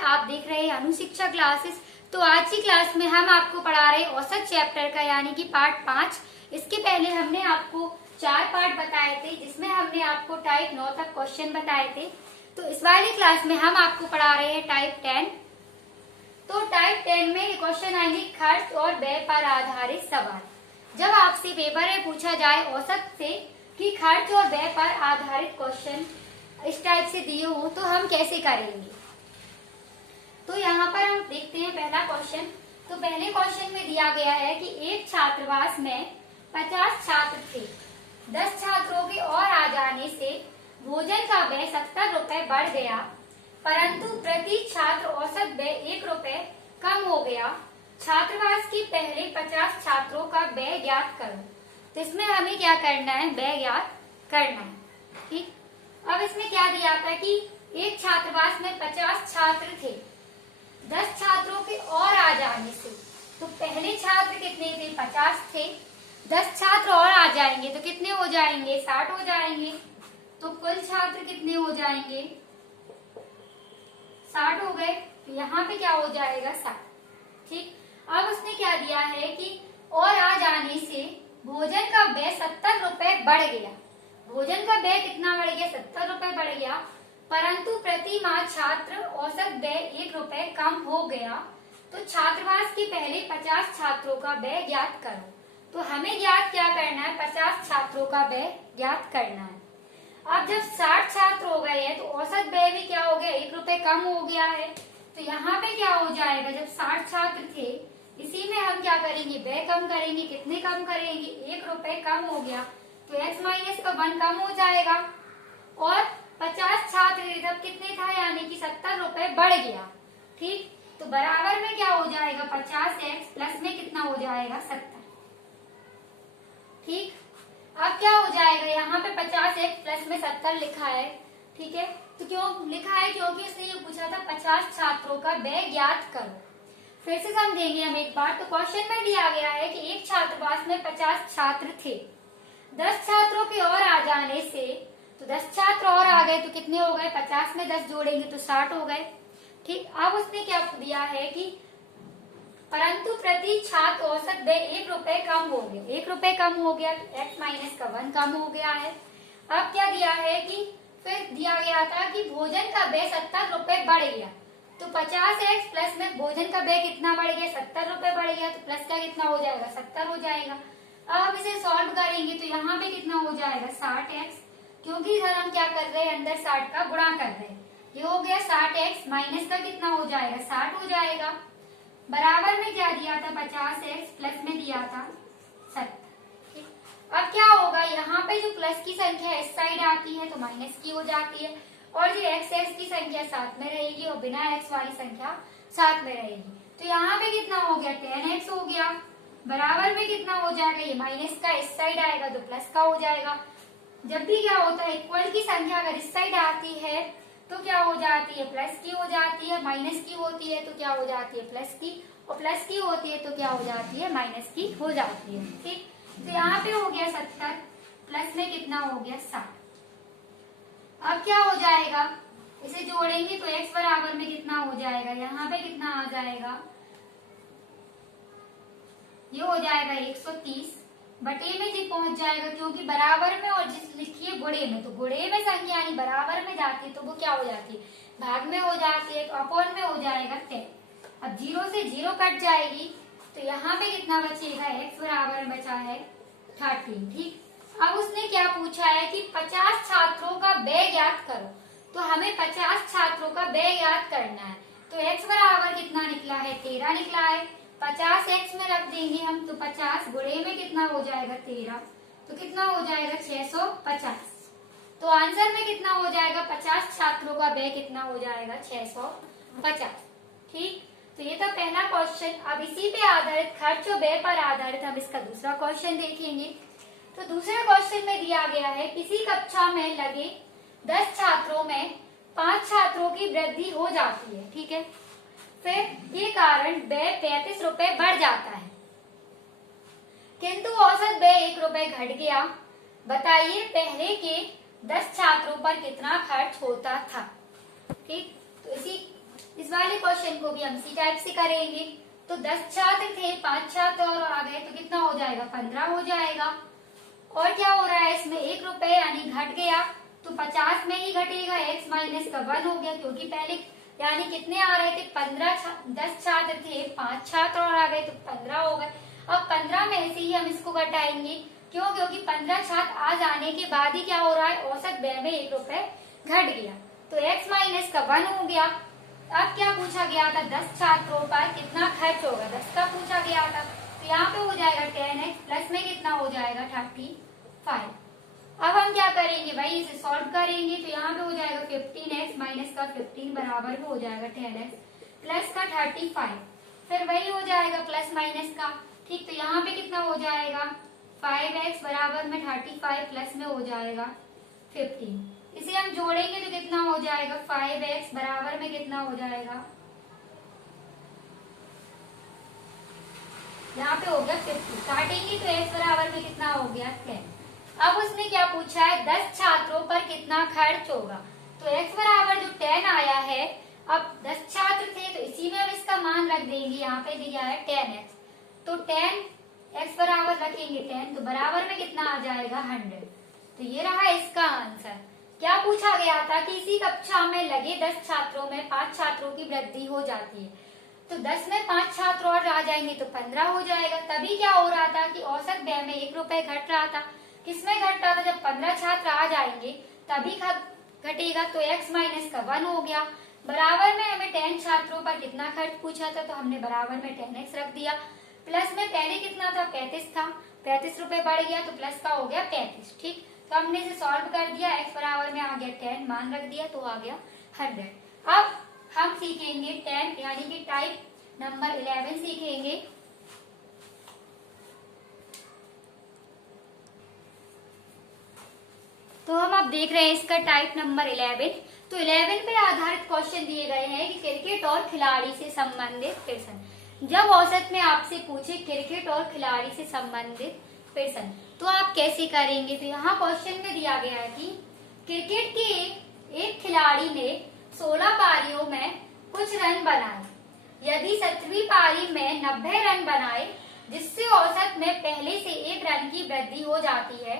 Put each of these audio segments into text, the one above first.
आप देख रहे हैं अनुशिक्षा क्लासेस। तो आज की क्लास में हम आपको पढ़ा रहे हैं औसत चैप्टर का यानी कि पार्ट 5। इसके पहले हमने आपको 4 पार्ट बताए थे जिसमें हमने आपको टाइप 9 तक क्वेश्चन बताए थे। तो इस वाली क्लास में हम आपको पढ़ा रहे हैं टाइप 10। तो टाइप 10 में क्वेश्चन आएंगे खर्च और व्यय पर आधारित सवाल। जब आपसे पेपर में पूछा जाए औसत से कि खर्च और व्यय पर आधारित क्वेश्चन इस टाइप से दिए हो तो हम कैसे करेंगे। तो यहाँ पर हम देखते हैं पहला क्वेश्चन। तो पहले क्वेश्चन में दिया गया है कि एक छात्रावास में 50 छात्र थे। 10 छात्रों के और आ जाने से भोजन का व्यय 70 रुपए बढ़ गया, परंतु प्रति छात्र औसत व्यय 1 रुपए कम हो गया। छात्रावास के पहले 50 छात्रों का व्यय ज्ञात करो। तो इसमें हमें क्या करना है, व्यय ज्ञात करना है। ठीक, अब इसमें क्या दिया था कि एक छात्रावास में 50 छात्र थे। 10 छात्रों के और आ जाने से, तो पहले छात्र कितने थे, 50 थे। 10 छात्र और आ जाएंगे तो कितने हो जाएंगे, 60 हो जाएंगे। तो कुल छात्र कितने हो जाएंगे, 60 हो गए। तो यहाँ पे क्या हो जाएगा, 60। ठीक, अब उसने क्या दिया है कि और आ जाने से भोजन का व्यय 70 रुपए बढ़ गया। भोजन का व्यय कितना बढ़ गया, 70 रुपए बढ़ गया, परंतु प्रति माह छात्र औसत व्यय 1 रुपए कम हो गया। तो छात्रावास के पहले 50 छात्रों का व्यय ज्ञात करो। तो हमें ज्ञात क्या करना है, 50 छात्रों का व्यय ज्ञात करना है। अब जब 60 छात्र हो गए हैं तो औसत व्यय भी क्या हो गया, 1 रुपए कम हो गया है। तो यहाँ पे क्या हो जाएगा, जब 60 छात्र थे इसी में हम क्या करेंगे, व्यय कम करेंगे। कितने कम करेंगे, 1 रुपए कम हो गया। तो x माइनस का 1 कम हो जाएगा। और 50 छात्र थे तब कितने था, यानी कि 70 रुपए बढ़ गया। ठीक, तो बराबर में क्या हो जाएगा, 50x प्लस में कितना हो जाएगा, 70। ठीक, अब क्या हो जाएगा, यहाँ पे 50x प्लस में 70 लिखा है। ठीक है, तो क्यों लिखा है, क्योंकि इसने ये पूछा था 50 छात्रों का व्यय ज्ञात करो। फिर से समझेंगे हम एक बार। तो क्वेश्चन में दिया गया है कि एक छात्रावास में 50 छात्र थे। 10 छात्रों के और आ जाने से, तो 10 छात्र और आ गए तो कितने हो गए, 50 में 10 जोड़ेंगे तो 60 हो गए। ठीक, अब उसने क्या दिया है कि परंतु प्रति छात्र औसत व्यय 1 रुपए कम हो गया। 1 रुपए कम हो गया तो x माइनस का 1 कम हो गया है। अब क्या दिया है कि फिर दिया गया था कि भोजन का व्यय 70 रुपए बढ़ गया। तो 50x प्लस में भोजन का व्यय कितना बढ़ गया, 70 रुपए बढ़ गया। तो प्लस का कितना हो जाएगा, 70 हो जाएगा। अब हम इसे सॉल्व करेंगे तो यहाँ पे कितना हो जाएगा, 60x, क्योंकि इधर हम क्या कर रहे हैं, अंदर 60 का गुणा कर रहे हैं। ये हो गया 60x माइनस का कितना हो जाएगा, 60 हो जाएगा। बराबर में क्या दिया था, 50x प्लस में दिया था 70। अब क्या होगा, यहाँ पे जो प्लस की संख्या इस साइड आती है तो माइनस की हो जाती है, और जो x की संख्या साथ में रहेगी और बिना x वाली संख्या साथ में रहेगी। तो यहाँ पे कितना हो गया, 10x हो गया। बराबर में कितना हो जाएगा, ये माइनस का इस साइड आएगा तो प्लस का हो जाएगा। जब भी क्या होता है, इक्वल की संख्या अगर इस साइड आती है तो क्या हो जाती है, प्लस की हो जाती है। माइनस की होती है तो क्या हो जाती है, प्लस की। और प्लस की होती है तो क्या हो जाती है, माइनस की हो जाती है। ठीक, तो यहाँ पे हो गया 70 प्लस में कितना हो गया, 60। अब क्या हो जाएगा, इसे जोड़ेंगे तो x बराबर में कितना हो जाएगा, यहाँ पे कितना आ जाएगा, ये हो जाएगा 130 बटे में जी पहुंच जाएगा, क्योंकि बराबर में और जिस लिखिए गुणे में, तो गुणे में संख्या यानी बराबर में जाती है तो वो क्या हो जाती है, भाग में हो जाती है। तो अपॉन में हो जाएगा 10। अब 0 से 0 कट जाएगी तो यहाँ पे कितना बचेगा, x बराबर बचा है 13। ठीक, अब उसने क्या पूछा है कि 50 छात्रों का व्यय ज्ञात करो। तो हमें 50 छात्रों का व्यय ज्ञात करना है। तो x बराबर कितना निकला है, 13 निकला है। 50x में रख देंगे हम तो 50 गुणे में कितना हो जाएगा, 13, तो कितना हो जाएगा 650। तो आंसर में कितना हो जाएगा, 50 छात्रों का व्यय कितना हो जाएगा, 650। ठीक, तो ये था पहला क्वेश्चन। अब इसी पे आधारित खर्च और व्यय पर आधारित हम इसका दूसरा क्वेश्चन देखेंगे। तो दूसरे क्वेश्चन में दिया गया है किसी कक्षा में लगे 10 छात्रों में 5 छात्रों की वृद्धि हो जाती है। ठीक है, फिर ये कारण व्यय 35 रुपए बढ़ जाता है, किंतु औसत व्यय 1 रुपए घट गया। बताइए पहले के 10 छात्रों पर कितना खर्च होता था। ठीक, तो इस वाले क्वेश्चन को भी हम इसी टाइप से करेंगे। तो 10 छात्र थे, 5 छात्र और आ गए तो कितना हो जाएगा, 15 हो जाएगा। और क्या हो रहा है इसमें, 1 रुपए यानी घट गया, तो 50 में ही घटेगा, x माइनस का 1 हो गया, क्योंकि पहले यानी कितने आ रहे थे, 10 छात्र थे, 5 छात्र और आ गए तो 15 हो गए। अब 15 में से ही हम इसको घटाएंगे, क्यों, क्योंकि 15 छात्र आ जाने के बाद ही क्या हो रहा है, औसत व्यय में 1 रुपए घट गया, तो x माइनस का 1 हो गया। अब क्या पूछा गया था, 10 छात्रों पर कितना खर्च होगा, 10 का पूछा गया था, तो यहाँ पे हो जाएगा 10x प्लस में कितना हो जाएगा 35। अब हम क्या करेंगे भाई, इसे सॉल्व करेंगे, तो यहाँ पे हो जाएगा 15x माइनस का 15 बराबर में हो जाएगा 10x प्लस का 35, फिर वही हो जाएगा प्लस माइनस का, ठीक। तो यहाँ पे कितना हो जाएगा, 5x बराबर में 35 प्लस में हो जाएगा 15, इसे हम जोड़ेंगे तो कितना हो जाएगा, 5x बराबर में कितना हो जाएगा, यहाँ पे हो गया 50, काटेंगे तो x बराबर में कितना हो गया 10। अब उसने क्या पूछा है, 10 छात्रों पर कितना खर्च होगा, तो x बराबर जो 10 आया है, अब 10 छात्र थे तो इसी में अब इसका मान रख देंगे, यहाँ पे दिया है 10x, तो 10x बराबर रखेंगे 10, तो बराबर में कितना आ जाएगा 100। तो ये रहा इसका आंसर। क्या पूछा गया था कि इसी कक्षा में लगे 10 छात्रों में 5 छात्रों की वृद्धि हो जाती है, तो 10 में 5 छात्र और आ जाएंगे तो 15 हो जाएगा। तभी क्या हो रहा था कि औसत व्यय में 1 रुपए घट रहा था, किसमें घट रहा था, जब 15 छात्र आ जाएंगे तभी घटेगा, तो x माइनस का 1 हो गया। बराबर में हमें 10 छात्रों पर कितना खर्च पूछा था, तो हमने बराबर में 10x रख दिया, प्लस में पहले कितना था 35 था, 35 रुपए बढ़ गया तो प्लस का हो गया 35, ठीक। तो हमने इसे सॉल्व कर दिया, x बराबर में आ गया 10, मान रख दिया तो आ गया 100। अब हम सीखेंगे 10 यानी कि टाइप नंबर 11 सीखेंगे। तो हम अब देख रहे हैं इसका टाइप नंबर 11। तो 11 पे आधारित क्वेश्चन दिए गए हैं कि क्रिकेट और खिलाड़ी से संबंधित प्रश्न। जब औसत में आपसे पूछे क्रिकेट और खिलाड़ी से संबंधित प्रश्न तो आप कैसे करेंगे, तो यहाँ क्वेश्चन में दिया गया है कि क्रिकेट के एक खिलाड़ी ने 16 पारियों में कुछ रन बनाए, यदि 17वीं पारी में 90 रन बनाए जिससे औसत में पहले से 1 रन की वृद्धि हो जाती है,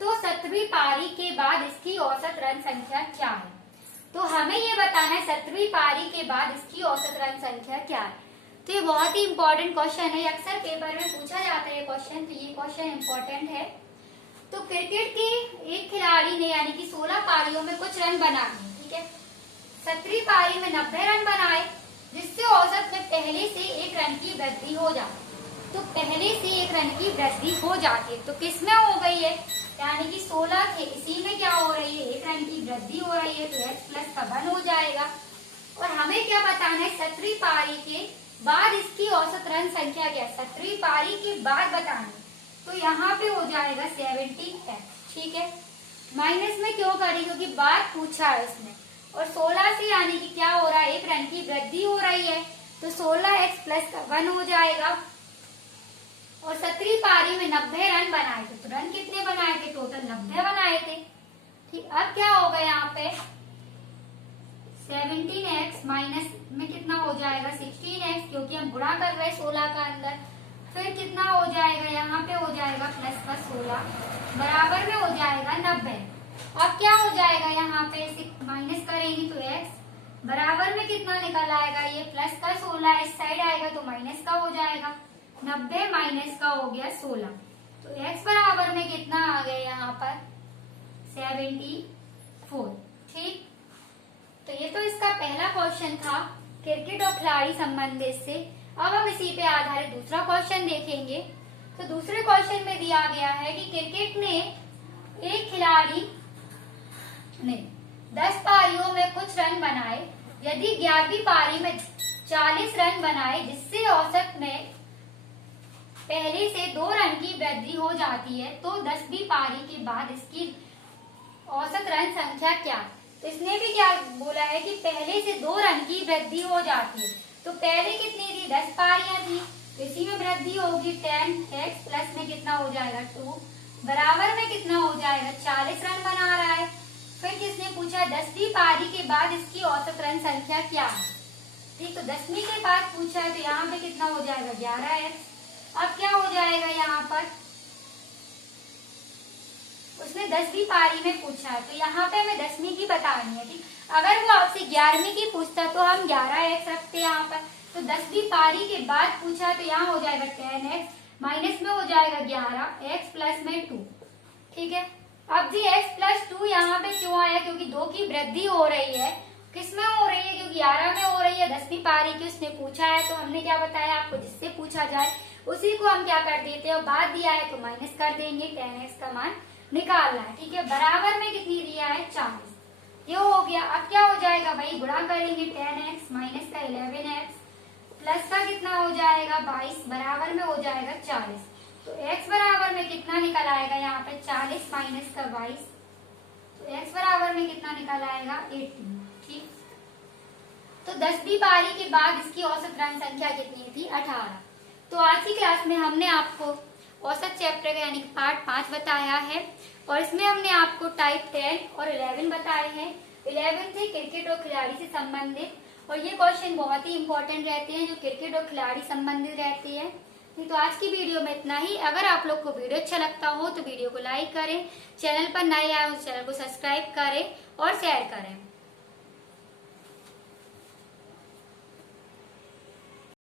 तो 17वीं पारी के बाद इसकी औसत रन संख्या क्या है। तो हमें ये बताना है 17वीं पारी के बाद इसकी औसत रन संख्या क्या है। तो ये बहुत ही इंपॉर्टेंट क्वेश्चन है, अक्सर पेपर में पूछा जाता है क्वेश्चन, तो ये क्वेश्चन इंपॉर्टेंट है। तो क्रिकेट के एक खिलाड़ी ने यानी कि 16 पारियों में कुछ रन बनाए, ठीक है, 17वीं पारी में 90 रन बनाए जिससे औसत में पहले से 1 रन की वृद्धि हो जाती है। तो पहले से 1 रन की वृद्धि हो जाती है, तो किसमें हो गई है, यानी कि 16 थे, इसी में क्या हो रही है 1 रन की वृद्धि हो रही है, तो x प्लस का 1 हो जाएगा। और हमें क्या बताना है 17वीं पारी के बाद इसकी औसत रन संख्या क्या है, 17वीं पारी के बाद बताना, तो यहाँ पे हो जाएगा 70x, ठीक है। माइनस में क्यों करें, क्योंकि बाद पूछा है इसने, और 16 से यानी कि क्या हो रहा है 1 रन की वृद्धि हो रही है, तो 16x प्लस का 1 हो जाएगा। और 17वीं पारी में 90 रन बनाए थे, तो रन कितने बनाए थे, टोटल 90 बनाए थे, ठीक। अब क्या होगा यहाँ पे 17x माइनस में कितना हो जाएगा 16x, क्योंकि हम गुणा कर रहे हैं 16 का अंदर, फिर कितना हो जाएगा यहाँ पे हो जाएगा प्लस का 16 बराबर में हो जाएगा 90। अब क्या हो जाएगा यहाँ पे माइनस करेंगे तो x बराबर में कितना निकल आएगा, ये प्लस का 16 इस साइड आएगा तो माइनस का हो जाएगा, 90 माइनस का हो गया 16, तो x बराबर में कितना आ गया यहाँ पर 74, ठीक। तो ये तो इसका पहला क्वेश्चन था क्रिकेट और खिलाड़ी संबंधित से। अब हम इसी पे आधारित दूसरा क्वेश्चन देखेंगे। तो दूसरे क्वेश्चन में दिया गया है कि क्रिकेट ने एक खिलाड़ी ने 10 पारियों में कुछ रन बनाए, यदि 11वीं पारी में 40 रन बनाए जिससे औसत में पहले से 2 रन की वृद्धि हो जाती है, तो 10वीं पारी के बाद इसकी औसत रन संख्या क्या। तो इसने भी क्या बोला है कि पहले से 2 रन की वृद्धि हो जाती है, तो पहले कितनी थी 10 पारियां थी, तो इसी में वृद्धि होगी 10x प्लस में कितना हो जाएगा 2 बराबर में कितना हो जाएगा 40 रन बना रहा है। फिर किसने पूछा 10वीं पारी के बाद इसकी औसत रन संख्या क्या है, ठीक, तो 10वीं के बाद पूछा है तो यहाँ पे कितना हो जाएगा 11x। अब क्या हो जाएगा यहाँ पर, उसने 10वीं पारी में पूछा है तो यहाँ पे हमें 10वीं की बतानी है। ठीक, अगर वो आपसे 11वीं की पूछता तो हम 11x रखते हैं यहाँ पर। तो 10वीं पारी के बाद पूछा है तो यहाँ हो जाएगा 10x, माइनस में हो जाएगा 11, x प्लस में 2। ठीक है, अब जी x प्लस 2 यहाँ पे क्यों आया, क्योंकि 2 की वृद्धि हो रही है। किसमें हो रही है, क्योंकि 11 में हो रही है। 10वीं पारी की उसने पूछा है तो हमने क्या बताया आपको, जिससे पूछा जाए उसी को हम क्या कर देते हैं, बाद दिया है तो माइनस कर देंगे, 10x का मान निकालना है। ठीक है, बराबर में कितनी दिया है 40, ये हो गया। अब क्या हो जाएगा भाई, गुणा करेंगे 10x माइनस का 11x प्लस का कितना हो जाएगा 22, बराबर में हो जाएगा 40। तो x बराबर में कितना निकल आएगा यहाँ पे 40 माइनस का 22, तो x बराबर में कितना निकल आएगा 18। ठीक, तो 10वीं पारी के बाद इसकी औसत ऋण संख्या कितनी थी 18। तो आज की क्लास में हमने आपको औसत चैप्टर का यानी पार्ट 5 बताया है और इसमें हमने आपको टाइप 10 और 11 बताए हैं। 11 थे क्रिकेट और खिलाड़ी से संबंधित, और ये क्वेश्चन बहुत ही इंपॉर्टेंट रहते हैं जो क्रिकेट और खिलाड़ी संबंधित रहती है। तो आज की वीडियो में इतना ही। अगर आप लोग को वीडियो अच्छा लगता हो तो वीडियो को लाइक करें, चैनल पर नए आए हो तो चैनल को सब्सक्राइब करें और शेयर करें।